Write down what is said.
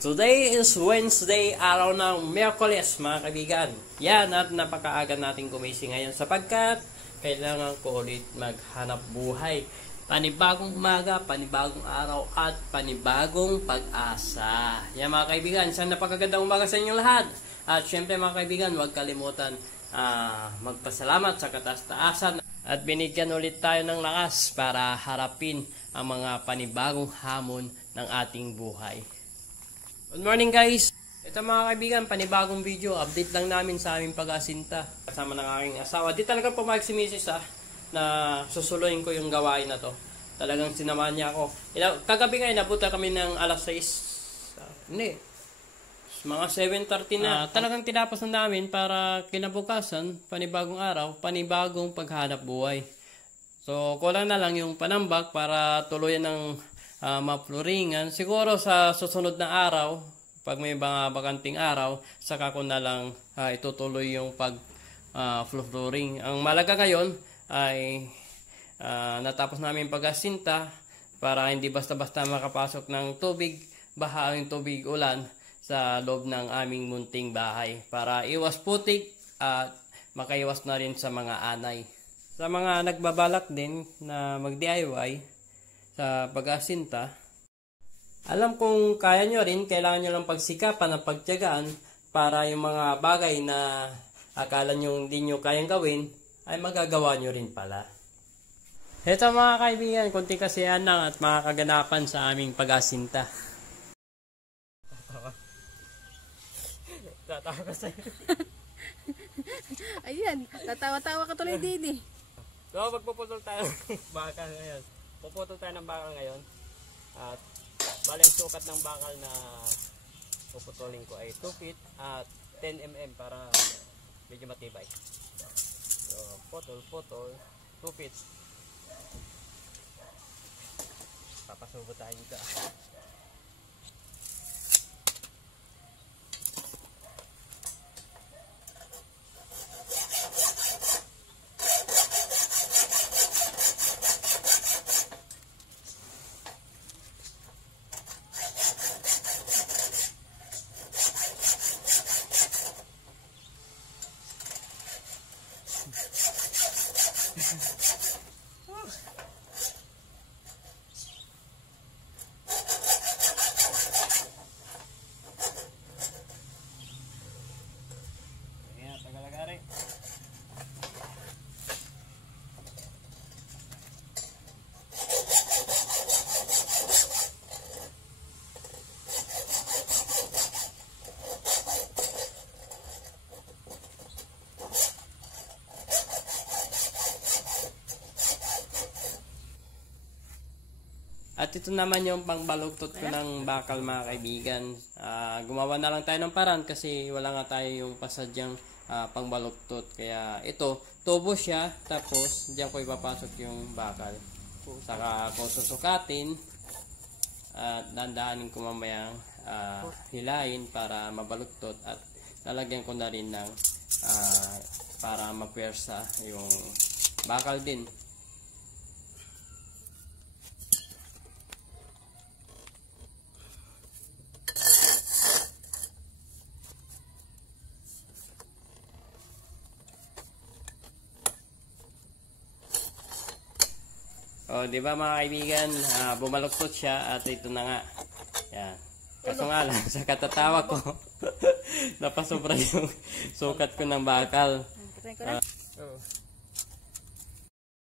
Today is Wednesday, araw ng Miyerkules mga kaibigan. Yan at napakaaga natin gumising ngayon sapagkat kailangan ko ulit maghanap buhay. Panibagong umaga, panibagong araw at panibagong pag-asa. Yan mga kaibigan, isang napakagandang umaga sa inyong lahat. At syempre mga kaibigan, huwag kalimutan magpasalamat sa kataas-taasan. At binigyan ulit tayo ng lakas para harapin ang mga panibagong hamon ng ating buhay. Good morning guys! Ito mga kaibigan, panibagong video. Update lang namin sa aming pag-asinta. Kasama ng aking asawa. Di talaga pumayag si Mrs. Na susuluhin ko yung gawain na to. Talagang sinamahan niya ako. Kagabi nga, inabuta kami ng alas 6. Mga 7:30 na. Talagang tinapos na namin para kinabukasan, panibagong araw, panibagong paghanap buhay. So, kulang na lang yung panambak para tuluyan ng mapluringan. Siguro sa susunod na araw, pag may mga bakanting araw, saka ko na lang itutuloy yung pag-flooring. Ang malaga ngayon ay natapos namin pag-asinta para hindi basta-basta makapasok ng tubig, bahaging tubig ulan sa loob ng aming munting bahay para iwas putik at makaiwas na rin sa mga anay. Sa mga nagbabalak din na mag-DIY sa pag-asinta, alam kong kaya nyo rin, kailangan nyo lang pagsikapan at pagtiyagaan para yung mga bagay na akala nyo hindi nyo kayang gawin ay magagawa nyo rin pala. Ito mga kaibigan, kunti kasiyahan lang at mga kaganapan sa aming pag-asinta. Tatawa ka sa'yo. Ayan, tatawa-tawa ka tuloy din eh. So, magpuputol tayo ng bakal ngayon. Puputol tayo ng bakal ngayon. At bali ang sukat ng bakal na puputulin ko ay 2 feet at 10 mm para medyo matibay. So, putol, 2 feet. Papasubo tayo dito. At ito naman yung pangbalugtot ko ng bakal mga kaibigan. Gumawa na lang tayo ng paraan kasi wala nga tayo yung pasadyang pangbalugtot. Kaya ito, tubo siya, tapos diyan ko ipapasok yung bakal. Saka ko susukatin at dandahanin ko mamayang hilain para mabalugtot at lalagyan ko na rin ng para mapwersa yung bakal din. O, di ba mga kaibigan, bumaluktot siya at ito na nga. Yan. Kaso nga lang, sa katatawa ko, napasobra yung sukat ko ng bakal.